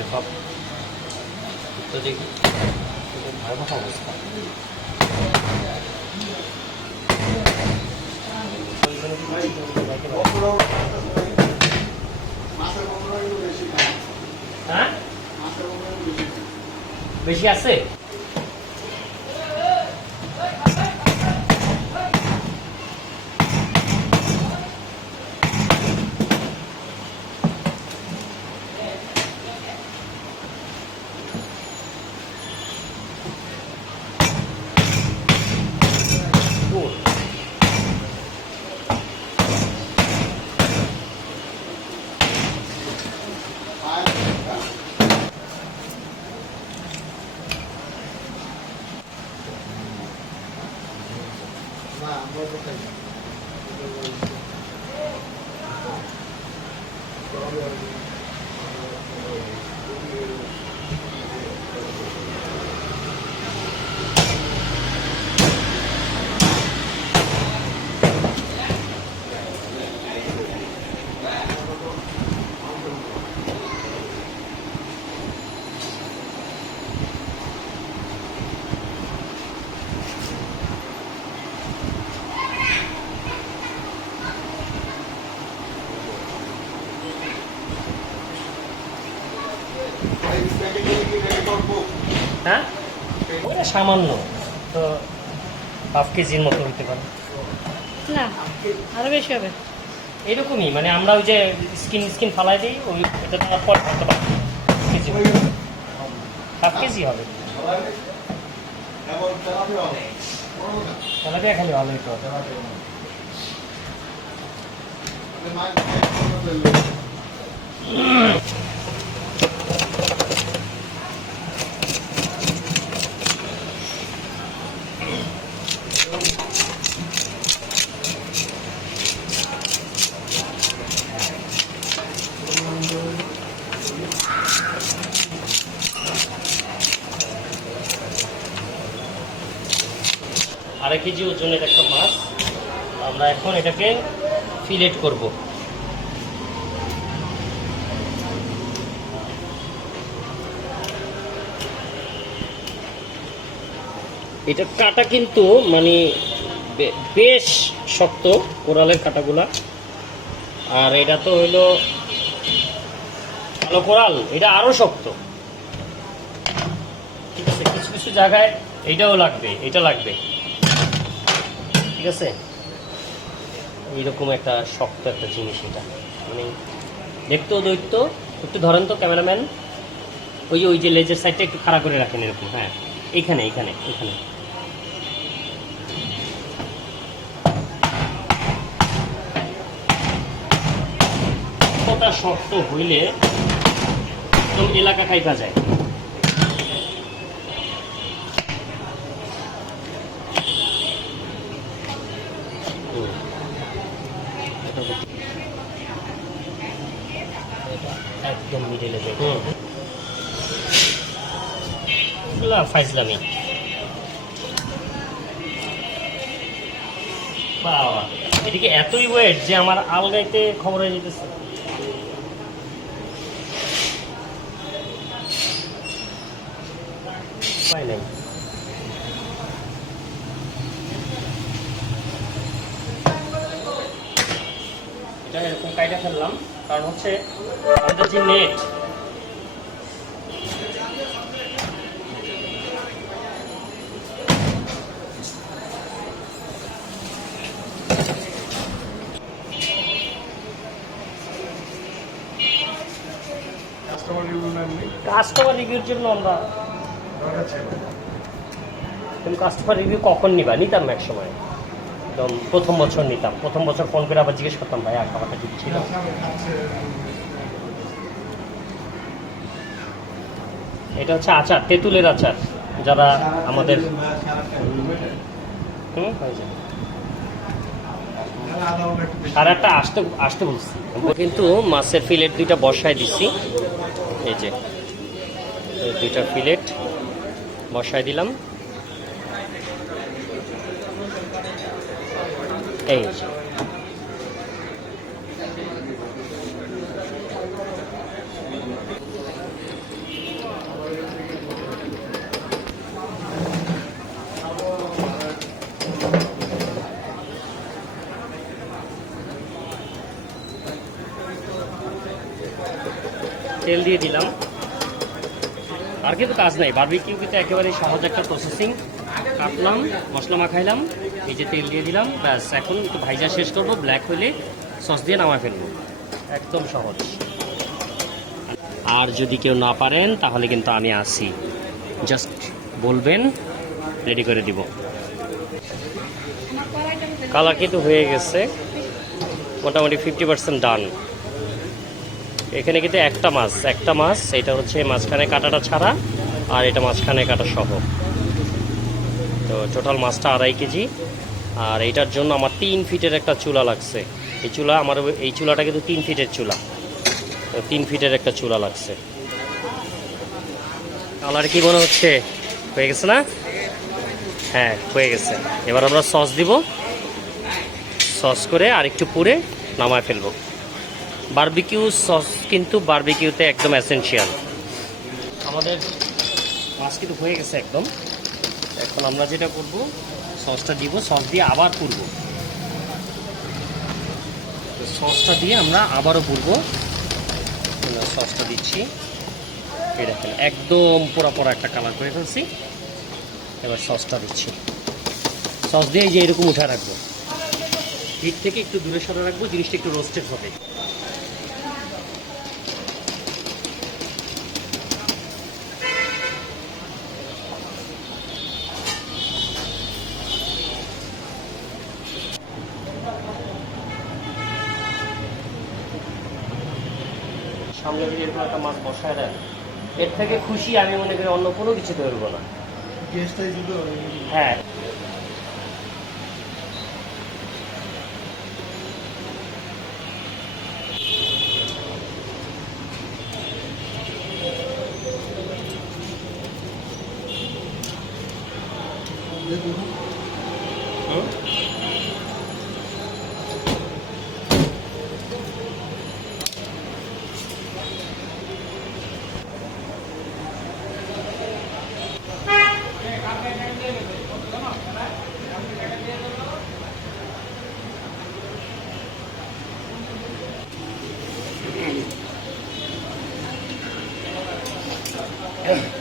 যে সব তো দেখি ভয়াবহ অবস্থা। হ্যাঁ? বেশি আছে? வருது হ্যাঁ? ওটা সামান্য। তো হাফ কেজির মতো হইতে পারে। না আরও বেশি হবে। এরকমই মানে আমরা ওই যে স্কিন স্কিন ফালাই দিই ওই এটা তোমার পর করতে পারি। কেজি হাফ কেজি হবে। তেলাপিয়া খালি ভালো হইতো আড়াই কেজি ওজনের একটা মাছ। আমরা এখন এটাকে ফিলেট করব। এটা কাটা কিন্তু মানে বেশ শক্ত কোরালের কাটাগুলা। আর এটা তো হইল কালো কোরাল, এটা আরও শক্ত। ঠিক আছে, কিছু কিছু জায়গায় এটাও লাগবে, এটা লাগবে। ঠিক আছে? এইরকম একটা শক্ত একটা জিনিস এটা। মানে দেখতেও দৈত্য, একটু ধরেন তো ক্যামেরাম্যান, ওই ওই যে লেজের সাইডটা একটু খাড়া করে রাখেন এরকম হ্যাঁ। এইখানে এইখানে কতটা শক্ত হইলে এলাকা খাইতে যায় হুম। এটা দেখি। এটা মিডলে যায় এগুলা ফাইজলামি বাবা এদিকে এতই ওয়েট যে আমার আলগাইতে খবর হয়ে যেতেছে উপায় নাই। এটা এরকম কাইটা ফেললাম। কারণ হচ্ছে আমাদের যে নেট কাস্টমার রিভিউ নেননি কাস্টমার রিভিউর জন্য আমরা তুমি কাস্টমার রিভিউ কখন নিবা? নিতাম এক সময়। একদম প্রথম বছর নিতাম। প্রথম বছর ফোন করে আবার জিজ্ঞেস করতাম ভাই খাবারটা ঠিক ছিল? এটা হচ্ছে আচার তেঁতুলের আচার যারা আমাদের হুম, আটটা আসতে আসতে বলছি। কিন্তু মাছের ফিলেট দুইটা বসায় দিছি। এই যে। দুইটা ফিলেট বসায় দিলাম। এই তেল দিয়ে দিলাম। আর কিন্তু কাজ নাই। বারবিকিউ কিন্তু একেবারে সহজ একটা প্রসেসিং কাটলাম, মশলা মাখাইলাম এই যে তেল দিয়ে দিলাম, ব্যাস। এখন একটু ভাইজা শেষ করব ব্ল্যাক হলে সস দিয়ে নামায় ফেলব। একদম সহজ। আর যদি কেউ না পারেন, তাহলে কিন্তু আমি আসি। জাস্ট বলবেন রেডি করে দিব। কালার কিন্তু হয়ে গেছে। মোটামুটি ফিফটি পার্সেন্ট ডান এখানে কিন্তু একটা মাছ একটা মাছ, এটা হচ্ছে মাঝখানে কাটাটা ছাড়া আর এটা মাঝখানে কাটা সহ। তো টোটাল মাছটা আড়াই কেজি। আর এইটার জন্য আমার তিন ফিটের একটা চুলা লাগছে। এই চুলা আমার, এই চুলাটা কিন্তু তিন ফিটের চুলা। তো তিন ফিটের একটা চুলা লাগছে। কালার কি মনে হচ্ছে? হয়ে গেছে না? হ্যাঁ হয়ে গেছে। এবার আমরা সস দিব। সস করে আর একটু পুড়ে নামায় ফেলব। বারবিকিউ সস কিন্তু বারবিকিউতে একদম অ্যাসেনশিয়াল আমাদের মাছ কিন্তু হয়ে গেছে একদম। এখন আমরা যেটা করব, সসটা দিব, সস দিয়ে আবার পুরব। সসটা দিয়ে আমরা আবারও পুরব। সসটা দিচ্ছি। এই দেখেন, একদম পোড়া পোড়া একটা কালার করে ফেলছি। এবার সসটা দিচ্ছি। সস দিয়ে যে এরকম উঠে রাখব। হিট থেকে একটু দূরে সরে রাখব, জিনিসটা একটু রোস্টেড হবে। সামনে যদি এরকম একটা মাছ বসায় দেন এর থেকে খুশি আমি মনে করি অন্য কোনো কিছু ধরবো না। হ্যাঁ। Hey.